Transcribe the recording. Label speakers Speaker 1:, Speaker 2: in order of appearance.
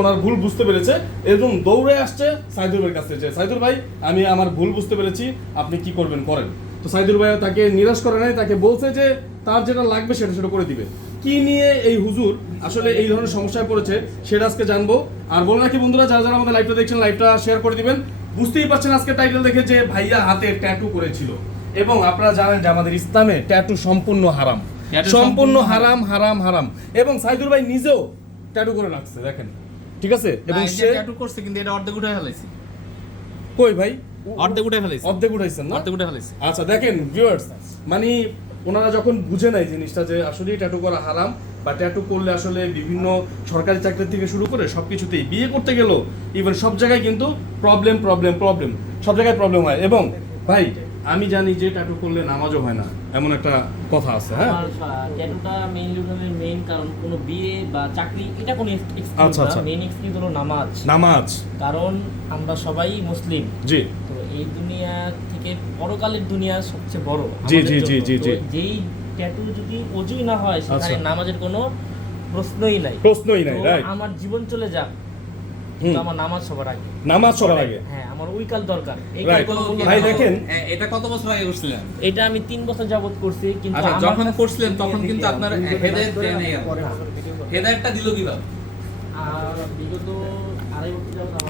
Speaker 1: ওনার ভুল বুঝতে পেরেছে। এবং দৌড়ে আসছে সাইদুর ভাইয়ের কাছে যে সাইদুর ভাই আমি আমার ভুল বুঝতে পেরেছি আপনি কি করবেন করেন। তো সাইদুর ভাই তাকে নিরাশ করে নাই তাকে বলছে যে তার যেটা লাগবে সেটা সেটা করে দিবে। কি নিয়ে এই হুজুর আসলে এই ধরনের সমস্যায় পড়েছে সেটা আজকে জানব। আর বলে রাখি বন্ধুরা যারা যারা আমাদের লাইভটা দেখছেন লাইভটা শেয়ার করে দিবেন। বুঝতেই পারছেন আজকে টাইটেল দেখে যে ভাইয়া হাতে ট্যাটু করেছিল। এবং আপনারা জানেন যে আমাদের ইসলামে ট্যাটু সম্পূর্ণ হারাম। সম্পূর্ণ
Speaker 2: সম্পূর্ণ
Speaker 1: হারাম হারাম হারাম। এবং সাইদুর ভাই নিজেও ট্যাটু করে রাখছে দেখেন। ঠিক আছে? এবং সে
Speaker 2: ট্যাটু করছে কিন্তু এটা অর্ধেক উঠে ফেলাইছি।
Speaker 1: কই ভাই?
Speaker 2: অর্ধেক উঠে ফেলাইছি।
Speaker 1: অর্ধেক উঠাইছেন না?
Speaker 2: অর্ধেক উঠে ফেলাইছি।
Speaker 1: আচ্ছা দেখেন ভিউয়ার্স মানে ওনারা যখন বুঝে নাই জিনিসটা যে আসলেই ট্যাটু করা হারাম বা ট্যাটু করলে আসলে বিভিন্ন সরকারি চাকরি থেকে শুরু করে সব কিছুতেই বিয়ে করতে গেলেও ইভেন সব জায়গায় কিন্তু প্রবলেম প্রবলেম প্রবলেম সব জায়গায় প্রবলেম হয়। এবং ভাই আমি জানি যে ট্যাটু করলে নামাজও হয় না এমন একটা কথা আছে হ্যাঁ?
Speaker 3: ট্যাটুটা মেইনলি ওখানে মেইন কারণ কোনো বিয়ে বা চাকরি এটা কোনো
Speaker 1: আচ্ছা, আচ্ছা।
Speaker 3: মেইন এক্সকিউজ হলো নামাজ।
Speaker 1: নামাজ।
Speaker 3: কারণ আমরা সবাই মুসলিম।
Speaker 1: জি।
Speaker 3: তো এই দুনিয়া থেকে পরকালের দুনিয়া সবচেয়ে বড়।
Speaker 1: জি, জি, জি, জি, জি।
Speaker 3: যেই ট্যাটু যদি অজুই না হয় সেখানে
Speaker 1: আচ্ছা।
Speaker 3: নামাজের কোনো প্রশ্নই নাই।
Speaker 1: প্রশ্নই নাই রাইট
Speaker 3: আমার জীবন চলে যাক। আমার নামাজ সবার আগে।
Speaker 1: নামাজ সবার আগে।
Speaker 3: হ্যাঁ ওই কাল দরকার। এই কাল
Speaker 1: ভাই দেখেন।
Speaker 2: এটা কত বছর আগে করছিলেন?
Speaker 3: এটা আমি তিন বছর যাবত করছি কিন্তু
Speaker 2: আচ্ছা যখন করছিলেন তখন কিন্তু আপনার হেদায়েত দেন। হেদায়েতটা দিল কীভাবে?
Speaker 3: আর বিগত আড়াই বছর যাবত